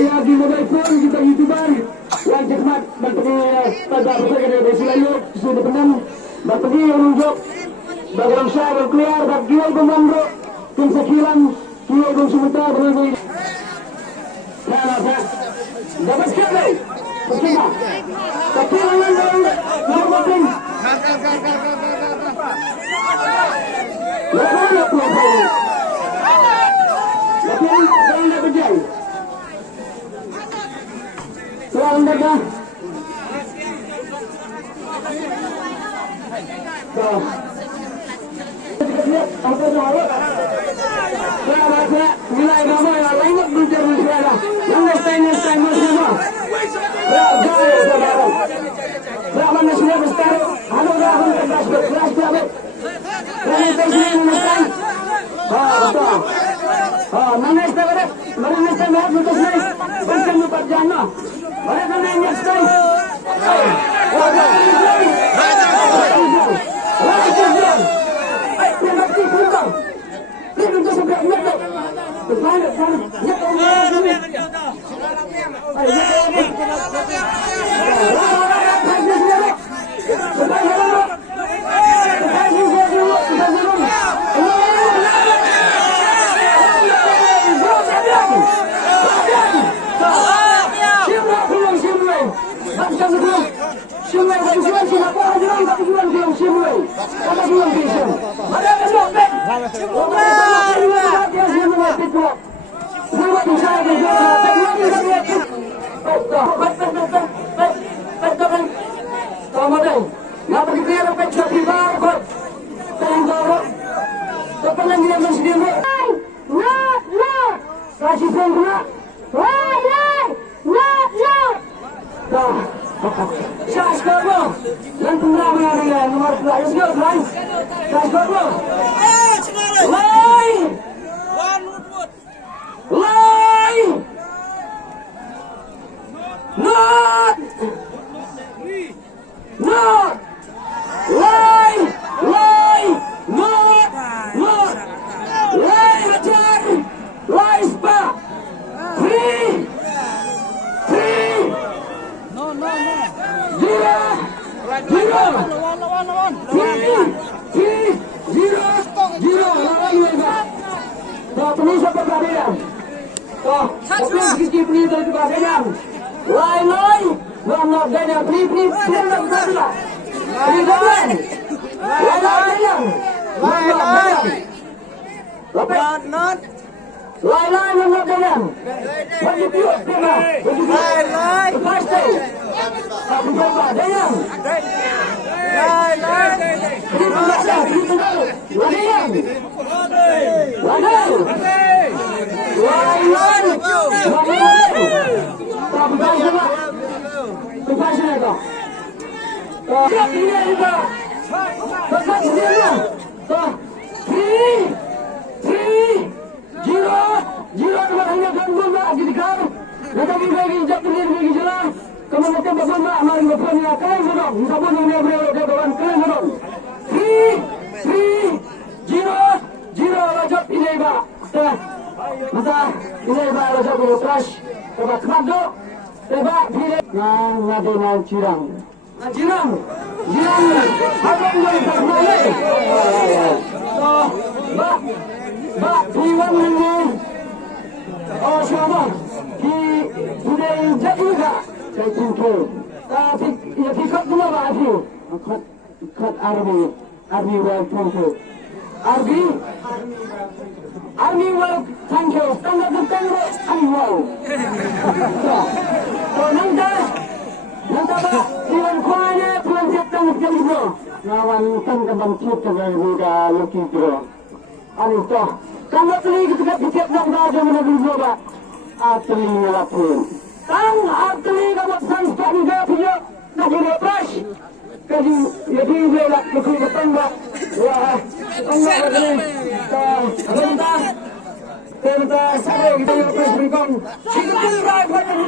Ya di mobile phone kita YouTuber yang cermat bertemu pada pertandingan dari Selayu sudah penang bertemu menunjuk bagian syar keluar dan dia komando tim sekilan dia pun sementara berdiri dapat sekali bersama tapi lawan nomor tim Selamat datang. Nilai kamu yang lain belajar bersama. Yang stay bersama. Berapa sudah besar? Halo dah kelas berapa? Kalian tadi menekan. Betul. Mana istilah? Mana istilah? Betul nice. Bukan lupa jana. Mereka nanya stay.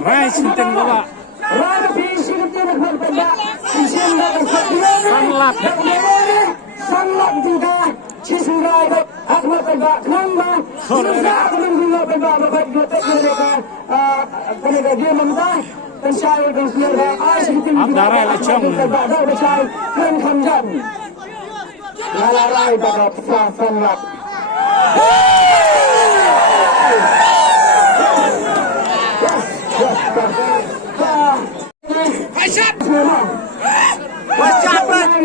Hai sinten bawa. Rada visi ketina berbeda. Isinda kesakitan. Sanlap. Sanlap juga. Cisingrai ke Ahmad Tega Kamba. Susah menunggu Tega bapak kita mereka. Mereka dia mentah. Dan saya dan saudara Aisyah ketina. Amdara lecong. Tega dah saya keren kamjan. Lalarai bapak sanlap.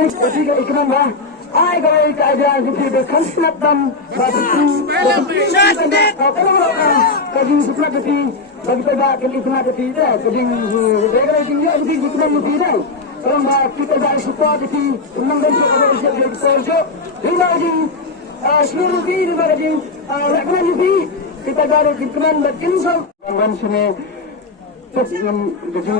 Ketika ikram bah, ay kalau keadaan seperti kanslap dan kadang seperti bagi tegak kelikmat tidak, kadang dekorasi dia seperti ikram tidak. Kalau kita dari support itu, menangkan seorang sebagai peserta, lagi seluruh di bagi rakyat ini kita dari ikram dan kinsal. Dan sini dengan dengan